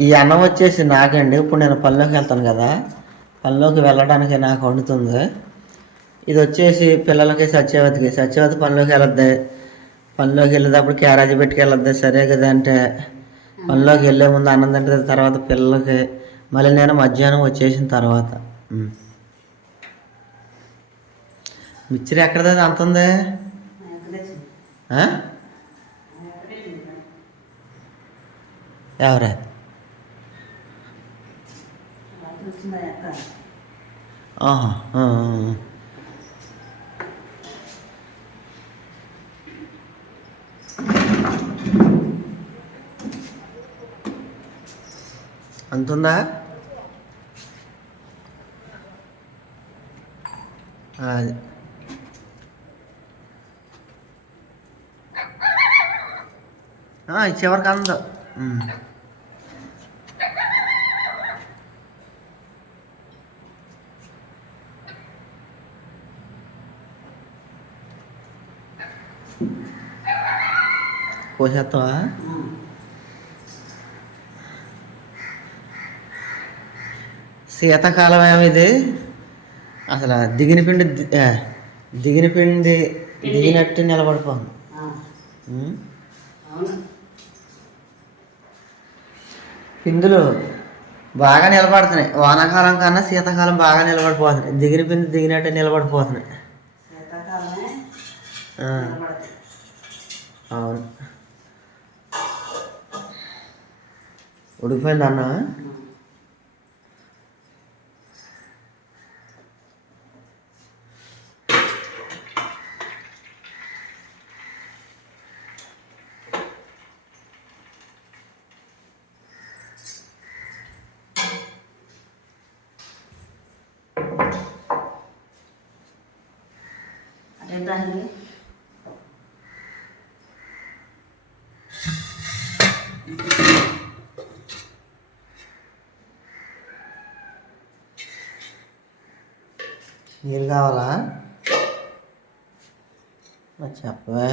ఈ అన్నం వచ్చేసి నాకండి. ఇప్పుడు నేను పనిలోకి వెళ్తాను కదా. పనిలోకి వెళ్ళడానికి నాకు వండుతుంది. ఇది వచ్చేసి పిల్లలకి సత్యవతికి. సత్యవతి పనిలోకి వెళ్ళొద్ది. పనిలోకి వెళ్ళేటప్పుడు క్యారేజీ పెట్టుకెళ్ళొద్ది. సరే కదా అంటే పనిలోకి వెళ్ళే ముందు అన్నం తింటే తర్వాత పిల్లలకి మళ్ళీ నేను మధ్యాహ్నం వచ్చేసిన తర్వాత. ఉమ్. మిక్చర్ ఎక్కడది అంత ఉంది ఎవరే? ఆహా, అంతుందా? అది ఆ, చివరికి అందదు కోసేస్తావా? శీతాకాలం ఏమి ఇది? అసలు దిగిన పిండి దిగిన పిండి దిగినట్టు. అవును. పిందులు బాగా నిలబడుతున్నాయి. వానాకాలం కన్నా శీతాకాలం బాగా నిలబడిపోతున్నాయి. దిగిన పిండి దిగినట్టు నిలబడిపోతున్నాయి. అవును. ఉడికిపోయింది అన్న? అటే దాన్ని నీళ్ళు కావాలా? చెప్పవే.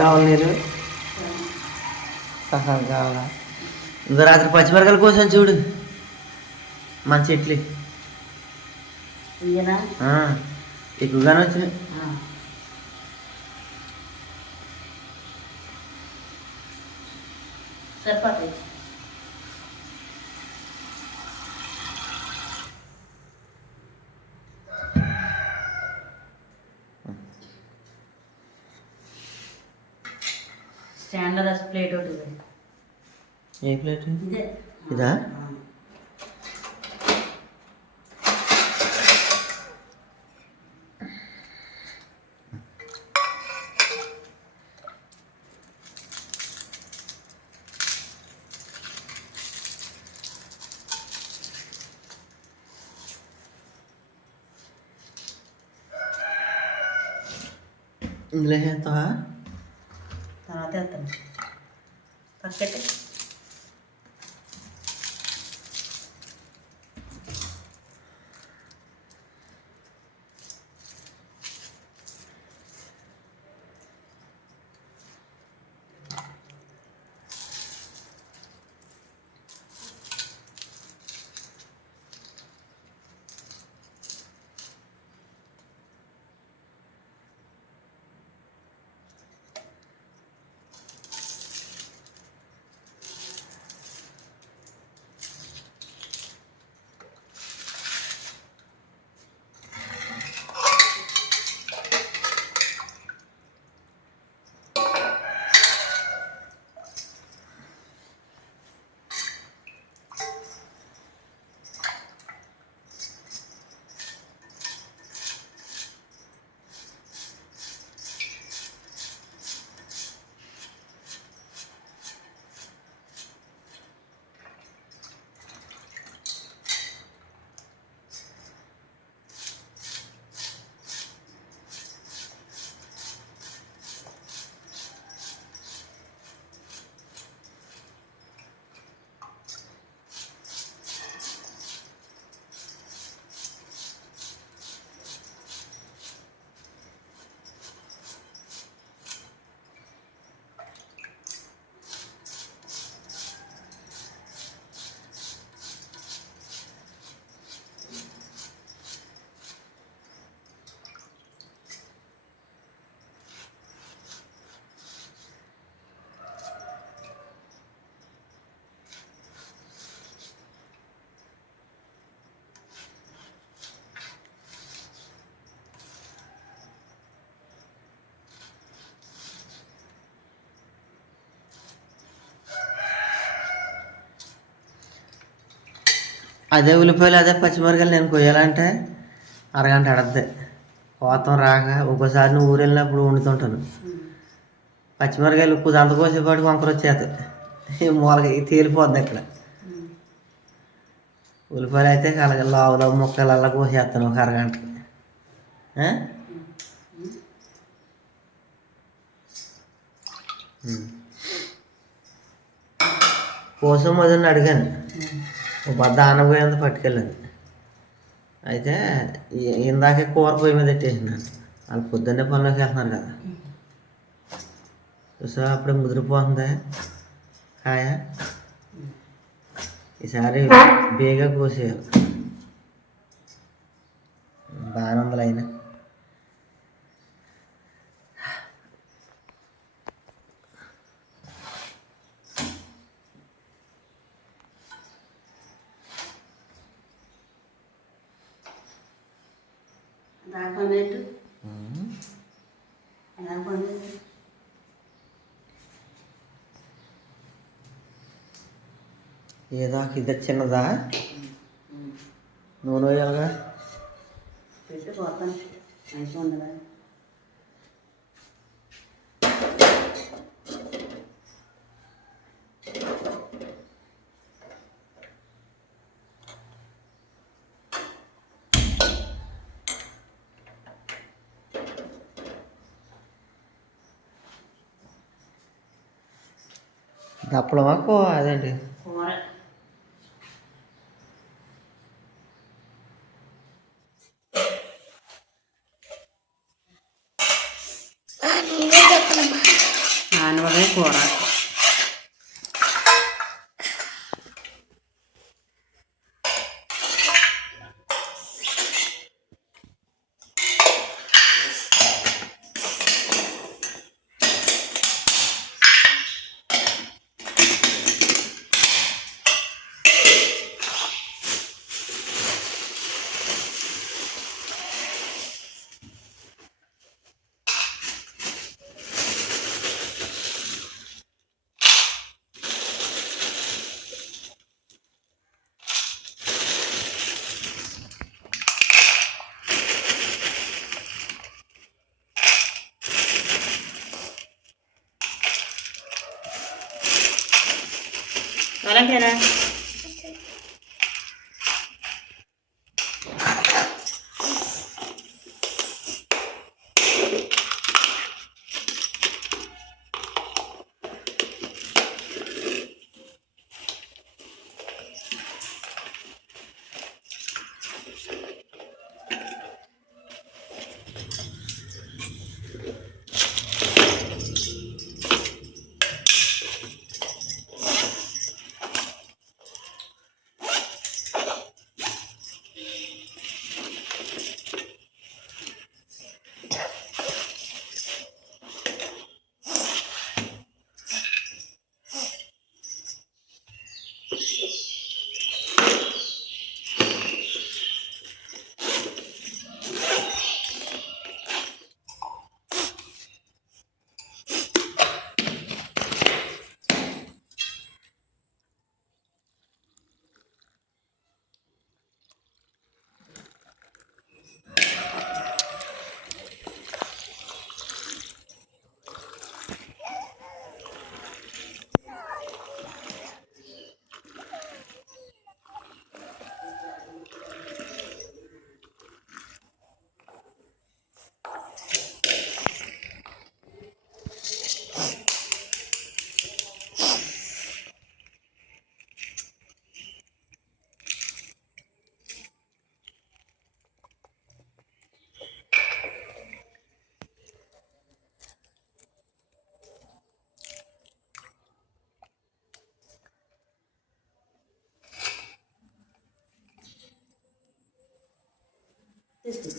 కావాలి నీళ్ళు సహాలు కావాలా? ఇంకా రాత్రి పచ్చిమిరకాయల కోసం చూడు. మన చెట్లు. ఎక్కువగానే వచ్చినాయి. సరిపోతాయి స్టాండర్డ్ అసలు ప్లేట్ ఒకటి ఇవ్వండి. ఏ ప్లేట్ ఇదే ఇదా ఆ. ఇందులో వేస్తావా తర్వాత వేస్తాను പക്കട്ട് అదే ఉల్లిపాయలు అదే పచ్చిమిరకాయలు నేను కొయ్యాలంటే అరగంట అడద్ది కోతం రాగా ఒక్కోసారి నువ్వు ఊరు వెళ్ళినప్పుడు వండుతుంటాను. పచ్చిమిరకాయలు కుదంత కోసేపాటికి వంకర వచ్చేస్తాయి ఈ తేలిపోద్ది ఇక్కడ ఉల్లిపాయలు అయితే అలాగే లావు ముక్కలు అలా కోసేస్తాను ఒక అరగంటకి. కోసం మొదలు అడిగాను. ఒక పోయేంత పట్టుకెళ్ళింది. అయితే ఇందాకే కూర పొయ్యి మీద పెట్టేసినాను వాళ్ళు పొద్దున్నే పనిలోకి వెళ్తున్నారు కదా. చూసా అప్పుడే ముదిరిపోతుంది కాయ? ఈసారి బేగా కోసేయాలి. బాగానే అయినా దాకా పెట్టు ఏదో ఇది చిన్నదా? నూనె వేయాలిగా? അപ്പളമാക്കോ അതുണ്ട് ആനവകை കോറ నానబడే కూర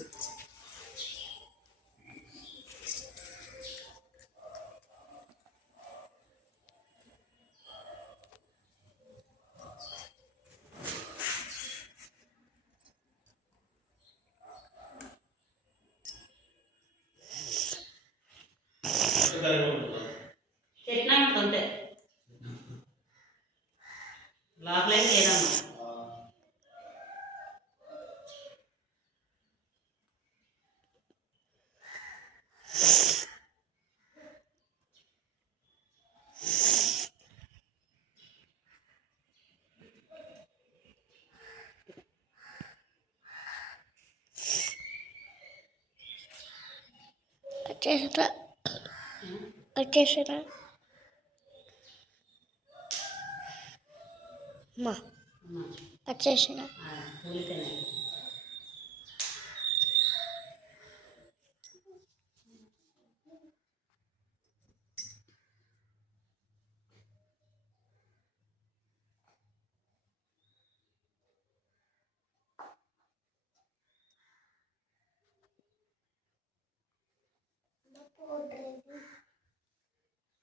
వచ్చేసిరా వచ్చేసిరా అమ్మా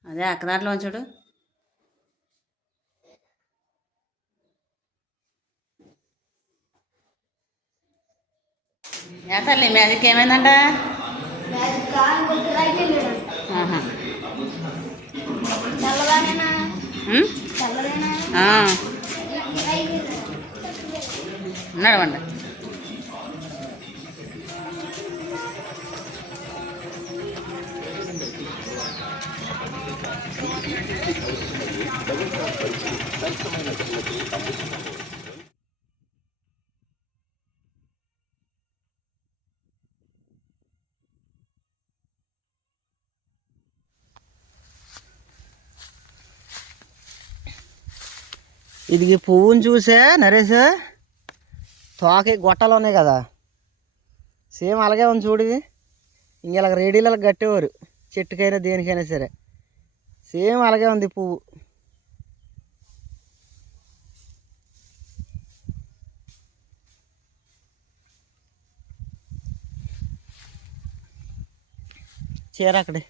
అదే అక్క దాంట్లో చూడు. ఏ తల్లి మ్యాజిక్ ఏమైందంట? నడవండి ఇది పువ్వుని చూసే నరేష్? తోక గొట్టాలు ఉన్నాయి కదా. సేమ్ అలాగే ఉంది చూడు ఇది. ఇంక ఇలాగ కట్టేవారు. చెట్టుకైనా దేనికైనా సరే. సేమ్ అలాగే ఉంది పువ్వు. చీర అక్కడే.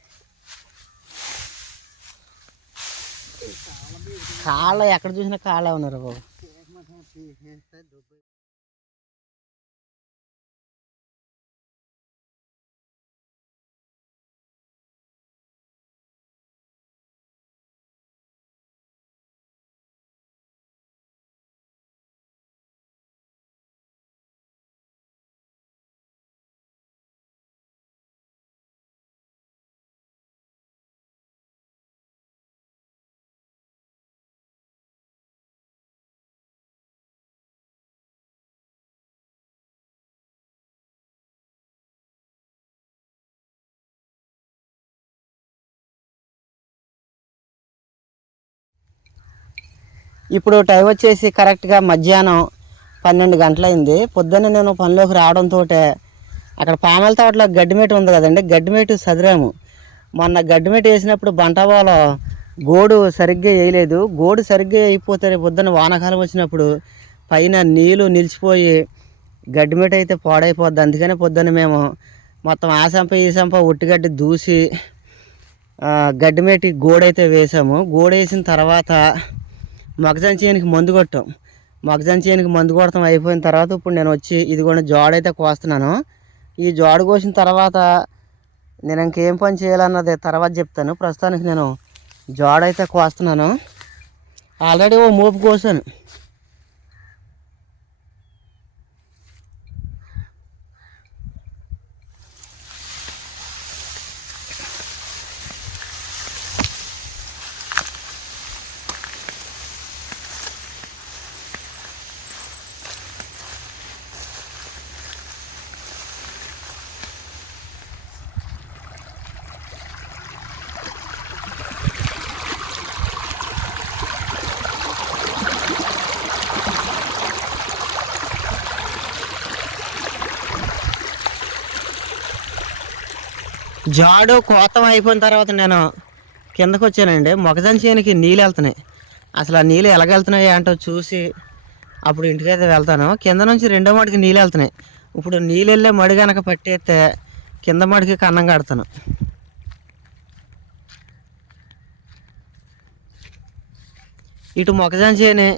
కాళ్ళ ఎక్కడ చూసినా కాళ్ళ ఉన్నారు బాబు. ఇప్పుడు టైం వచ్చేసి కరెక్ట్గా మధ్యాహ్నం పన్నెండు గంటలైంది. పొద్దున్న నేను పనిలోకి రావడంతో అక్కడ పామల తోటలో గడ్డిమేటు ఉంది కదండి గడ్డిమేటు సదిరాము. మొన్న గడ్డిమేటు వేసినప్పుడు బంటవాలో గోడు సరిగ్గా వేయలేదు. గోడు సరిగ్గా అయిపోతే రేపు పొద్దున్న వానాకాలం వచ్చినప్పుడు పైన నీళ్ళు నిలిచిపోయి గడ్డిమేట అయితే పాడైపోద్ది. అందుకనే పొద్దున్న మేము మొత్తం ఆ సంప ఈ సంప ఒట్టిగడ్డి దూసి గడ్డిమేటి గోడైతే వేసాము. గోడ వేసిన తర్వాత మొగజాన్ చేయనికి మందు కొట్టాం. మొగజాన్ చేయనికి మందు కొడతాం అయిపోయిన తర్వాత ఇప్పుడు నేను వచ్చి ఇదిగోండి జోడైతే కోస్తున్నాను. ఈ జోడు కోసిన తర్వాత నేను ఇంకేం పని చేయాలన్నది తర్వాత చెప్తాను. ప్రస్తుతానికి నేను జోడైతే కోస్తున్నాను. ఆల్రెడీ ఓ మోపు కోసాను. జాడు కోతం అయిపోయిన తర్వాత నేను కిందకు వచ్చానండి. మొగజన్ చేనుకి నీళ్ళు వెళ్తున్నాయి. అసలు ఆ నీళ్ళు ఎలాగెళ్తున్నాయి అంటో చూసి అప్పుడు ఇంటికైతే వెళ్తాను. కింద నుంచి రెండో మడికి నీళ్ళు వెళ్తున్నాయి. ఇప్పుడు నీళ్ళు వెళ్ళే మడి కనుక పట్టేస్తే కింద మడికి కన్నం కడతాను. ఇటు మొగజాన్ చేను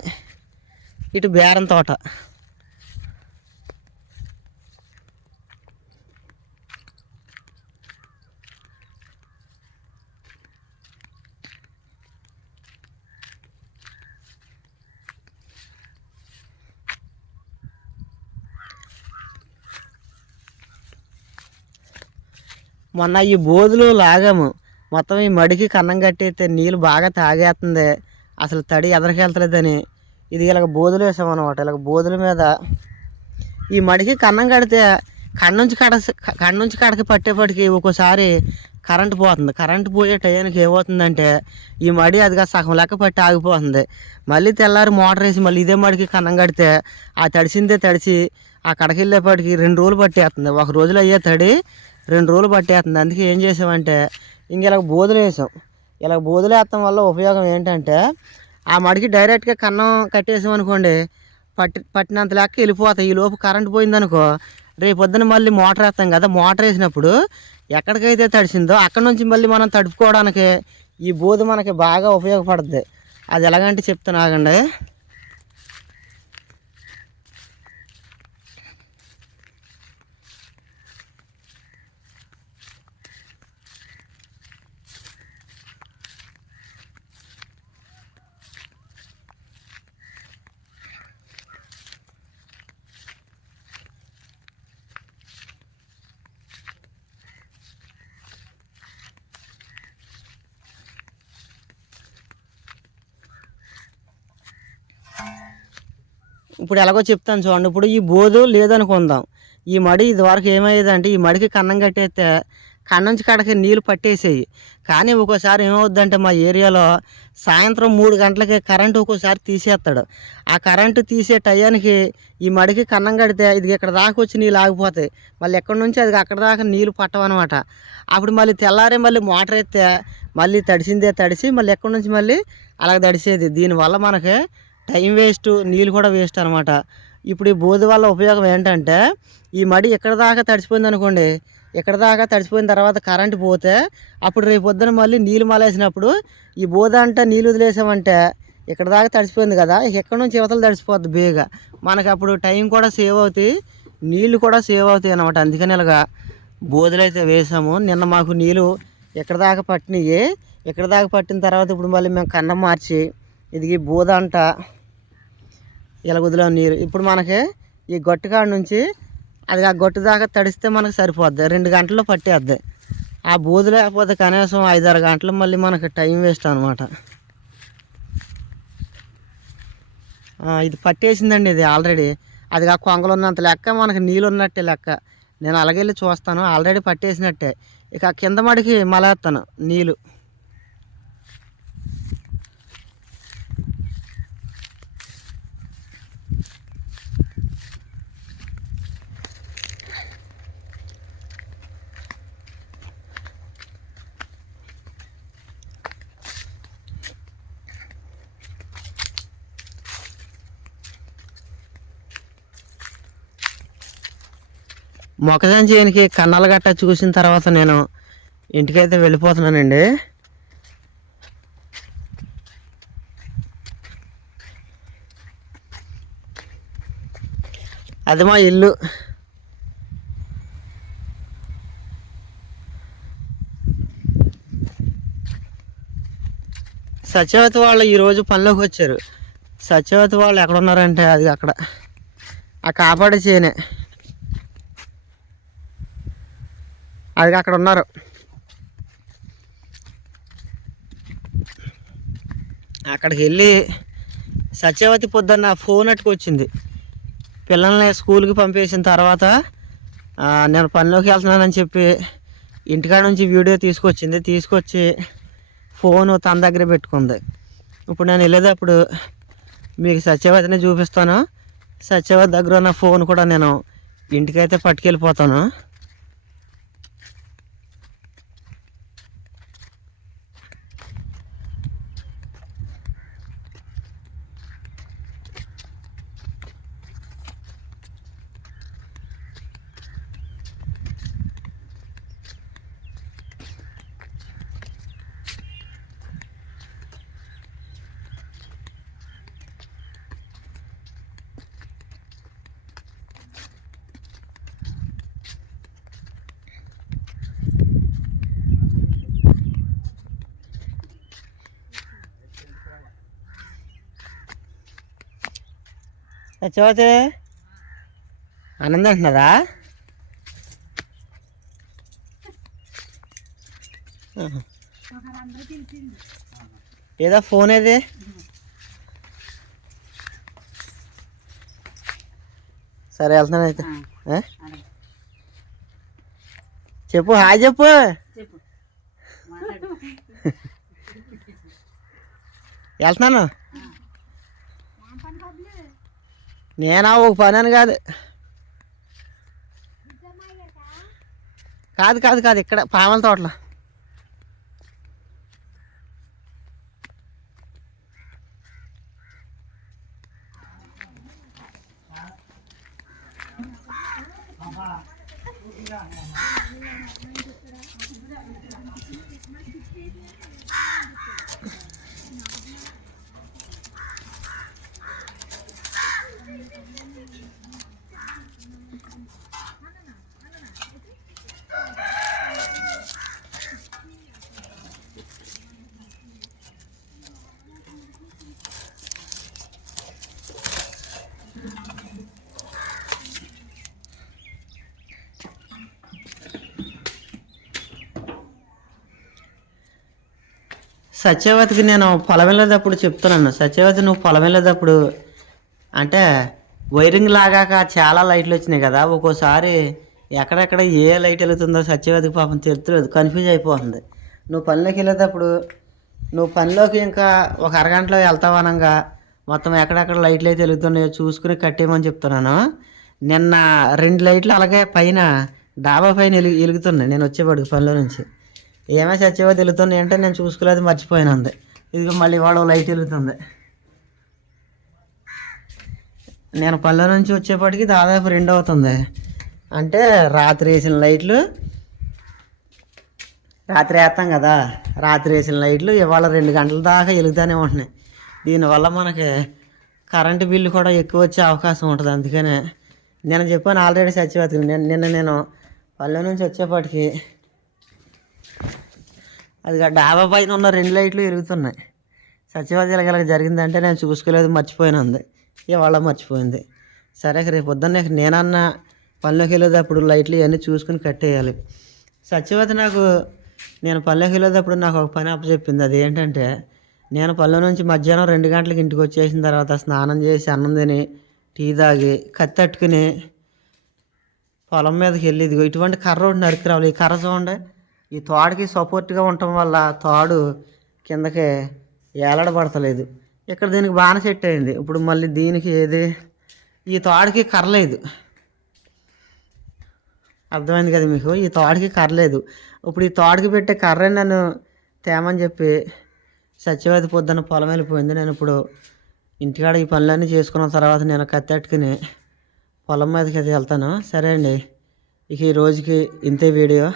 ఇటు బేరం తోట. మొన్న ఈ బోధులు లాగాము. మొత్తం ఈ మడికి కన్నం కట్టేస్తే నీళ్ళు బాగా తాగేస్తుంది అసలు తడి ఎదరికెళ్తలేదని. ఇది ఇలాగ బోధులు వేసాం అనమాట ఇలాగ బోధుల మీద ఈ మడికి కన్నం కడితే కన్నుంచి కడ కళ్ళ నుంచి కడకి పట్టేపటికి ఒక్కోసారి కరెంట్ పోతుంది. కరెంట్ పోయే టైంకి ఏమవుతుందంటే ఈ మడి అదిగా సగం లెక్క పట్టి ఆగిపోతుంది. మళ్ళీ తెల్లారి మోటార్ వేసి మళ్ళీ ఇదే మడికి కన్నం కడితే ఆ తడిసిందే తడిసి ఆ కడకి వెళ్ళేపటికి రెండు రోజులు పట్టేస్తుంది ఒక రోజులో అయ్యే తడి రెండు రోజులు పట్టేస్తుంది. అందుకే ఏం చేసామంటే ఇంక ఇలా బోధులు వేసాం. ఇలా బోధులు వేస్తాం వల్ల ఉపయోగం ఏంటంటే ఆ మడికి డైరెక్ట్గా కన్నం కట్టేసాం అనుకోండి పట్టి పట్టినంత లెక్క వెళ్ళిపోతాయి. ఈ లోపు కరెంట్ పోయిందనుకో రేపు పొద్దున మళ్ళీ మోటార్ వేస్తాం కదా మోటార్ వేసినప్పుడు ఎక్కడికైతే తడిసిందో అక్కడ నుంచి మళ్ళీ మనం తడుపుకోవడానికి ఈ బోధ మనకి బాగా ఉపయోగపడుతుంది అది ఎలాగంటే చెప్తాను ఆగండి. ఇప్పుడు ఎలాగో చెప్తాను చూడండి. ఇప్పుడు ఈ బోధు లేదనుకుందాం. ఈ మడి ఇదివరకు ఏమయ్యేదంటే ఈ మడికి కన్నం కట్టేస్తే కన్నం కాడకి కడకి నీళ్ళు పట్టేసేయి. కానీ ఒక్కోసారి ఏమవుద్దంటే మా ఏరియాలో సాయంత్రం మూడు గంటలకి కరెంటు ఒక్కోసారి తీసేస్తాడు. ఆ కరెంటు తీసే టయానికి ఈ మడికి కన్నం కడితే ఇది ఇక్కడ దాకా వచ్చి నీళ్ళు ఆగిపోతాయి. మళ్ళీ ఎక్కడి నుంచి అది అక్కడ దాకా నీళ్ళు పట్టవన్నమాట. అప్పుడు మళ్ళీ తెల్లారే మళ్ళీ మోటార్ ఎత్తే మళ్ళీ తడిసిందే తడిసి మళ్ళీ ఎక్కడి నుంచి మళ్ళీ అలా తడిసేది. దీనివల్ల మనకి టైం వేస్ట్ నీళ్ళు కూడా వేస్ట్ అనమాట ఇప్పుడు ఈ బోధి వల్ల ఉపయోగం ఏంటంటే ఈ మడి ఎక్కడ దాకా తడిసిపోయింది అనుకోండి ఎక్కడ దాకా తడిచిపోయిన తర్వాత కరెంట్ పోతే అప్పుడు రేపు పొద్దున మళ్ళీ నీళ్ళు మలేసినప్పుడు ఈ బోధ అంటే నీళ్ళు వదిలేసామంటే ఇక్కడ దాకా తడిసిపోయింది కదా ఎక్కడి నుంచి యువతలు తడిసిపోద్ది బేగా. మనకి అప్పుడు టైం కూడా సేవ్ అవుతాయి నీళ్ళు కూడా సేవ్ అవుతాయి అనమాట అందుకని ఇలాగా బోధలు అయితే వేసాము. నిన్న మాకు నీళ్ళు ఎక్కడ దాకా పట్టినాయి ఎక్కడ దాకా పట్టిన తర్వాత ఇప్పుడు మళ్ళీ మేము కన్నం మార్చి ఇది బోధ అంట ఇలా వదిలాం నీరు. ఇప్పుడు మనకి ఈ గొట్టు కాడ నుంచి అది ఆ గొట్టు దాకా తడిస్తే మనకు సరిపోద్ది. రెండు గంటల్లో పట్టేద్ది. ఆ బూదు లేకపోతే కనీసం ఐదారు గంటలు మళ్ళీ మనకి టైం వేస్ట్ అనమాట ఇది పట్టేసిందండి ఇది ఆల్రెడీ. అది ఆ కొంగలు ఉన్నంత లెక్క మనకి నీళ్ళు ఉన్నట్టే లెక్క. నేను అలాగెళ్ళి చూస్తాను. ఆల్రెడీ పట్టేసినట్టే. ఇక కింద మడికి మలేస్తాను నీళ్ళు. మొక్కజొన్న చేయనికి కన్నాలు గట్టా చూసిన తర్వాత నేను ఇంటికైతే వెళ్ళిపోతున్నానండి. అది మా ఇల్లు. సత్యవతి వాళ్ళు ఈరోజు పనిలోకి వచ్చారు. సత్యవతి వాళ్ళు ఎక్కడ ఉన్నారంటే అది అక్కడ. ఆ కాపాడే చేయనే అది అక్కడ ఉన్నారు. అక్కడికి వెళ్ళి సత్యవతి పొద్దున్న ఫోన్ అట్టుకొచ్చింది. పిల్లల్ని స్కూల్కి పంపేసిన తర్వాత నేను పనిలోకి వెళ్తున్నానని చెప్పి ఇంటికాడ నుంచి వీడియో తీసుకొచ్చింది. తీసుకొచ్చి ఫోను తన దగ్గర పెట్టుకుంది. ఇప్పుడు నేను వెళ్ళేటప్పుడు మీకు సత్యవతిని చూపిస్తాను. సత్యవతి దగ్గర ఉన్న ఫోన్ కూడా నేను ఇంటికైతే పట్టుకెళ్ళిపోతాను. సత్యవతి ఆనందం అంటున్నారా. ఏదో ఫోన్ ఏది? సరే వెళ్తున్నాను అయితే? చెప్పు హాయ్ చెప్పు. వెళ్తున్నాను. నేనా ఒక పని అని కాదు కాదు కాదు కాదు ఇక్కడ పామల తోటలో. సత్యవతికి నేను పొలం వెళ్ళేటప్పుడు చెప్తున్నాను. సత్యవతి నువ్వు పొలం వెళ్ళేటప్పుడు అంటే వైరింగ్ లాగాక చాలా లైట్లు వచ్చినాయి కదా. ఒక్కోసారి ఎక్కడెక్కడ ఏ లైట్ వెళుతుందో సత్యవతికి పాపం తెలుతులేదు కన్ఫ్యూజ్ అయిపోతుంది. నువ్వు పనిలోకి వెళ్ళేటప్పుడు నువ్వు పనిలోకి ఇంకా ఒక అరగంటలో వెళ్తావనంగా మొత్తం ఎక్కడెక్కడ లైట్లు అయితే వెలుగుతున్నాయో చూసుకుని కట్టేయమని చెప్తున్నాను. నిన్న రెండు లైట్లు అలాగే పైన డాబా పైన వెలుగు వెలుగుతున్నాయి. నేను వచ్చేవాడికి పనిలో నుంచి. ఏమే చచ్చేవో తెలుతుంది. అంటే నేను చూసుకోలేదు మర్చిపోయిన ఉంది ఇదిగో మళ్ళీ వాడు లైట్ వెలుగుతుంది. నేను పల్లె నుంచి వచ్చేప్పటికి దాదాపు రెండు అవుతుంది. అంటే రాత్రి వేసిన లైట్లు రాత్రి వేస్తాం కదా రాత్రి వేసిన లైట్లు ఇవాళ రెండు గంటల దాకా వెలుగుతూనే ఉంటున్నాయి. దీనివల్ల మనకి కరెంటు బిల్లు కూడా ఎక్కువ వచ్చే అవకాశం ఉంటుంది. అందుకనే నేను చెప్పాను ఆల్రెడీ సత్యవతికి నేను నిన్న నేను పల్లె నుంచి వచ్చేప్పటికి అది డాబా పైన ఉన్న రెండు లైట్లు ఎరుగుతున్నాయి. సత్యవతి ఇలాగ జరిగిందంటే నేను చూసుకోలేదు మర్చిపోయిన ఉంది. ఇవాళ మర్చిపోయింది. సరే రేపు పొద్దున్న నేనన్నా పనిలోకి వెళ్ళేటప్పుడు లైట్లు ఇవన్నీ చూసుకుని కట్టేయాలి. సత్యవతి నాకు నేను పనిలోకి వెళ్ళేటప్పుడు నాకు ఒక పని అప్పచెప్పింది. అది ఏంటంటే నేను పల్లె నుంచి మధ్యాహ్నం రెండు గంటలకు ఇంటికి వచ్చేసిన తర్వాత స్నానం చేసి అన్నం తిని టీ తాగి కత్తట్టుకుని పొలం మీదకి వెళ్ళి ఇదిగో ఇటువంటి కర్ర ఒకటి నరికి రావాలి. ఈ కర్ర చూడండి. ఈ తాడుకి సపోర్ట్గా ఉండటం వల్ల తాడు కిందకి ఏలాడబడతలేదు. ఇక్కడ దీనికి బాగా సెట్ అయింది. ఇప్పుడు మళ్ళీ దీనికి ఏది? ఈ తాడుకి కర్ర లేదు అర్థమైంది కదా మీకు? ఈ తాడుకి కర్రలేదు. ఇప్పుడు ఈ తాడుకి పెట్టే కర్ర నన్ను తేమని చెప్పి సత్యవతి పొద్దున్న పొలం వెళ్ళిపోయింది. నేను ఇప్పుడు ఇంటికాడ ఈ పనులన్నీ చేసుకున్న తర్వాత నేను కత్తెట్టుకుని పొలం మీదకి అయితే వెళ్తాను. సరే అండి. ఇక ఈ రోజుకి ఇంతే వీడియో.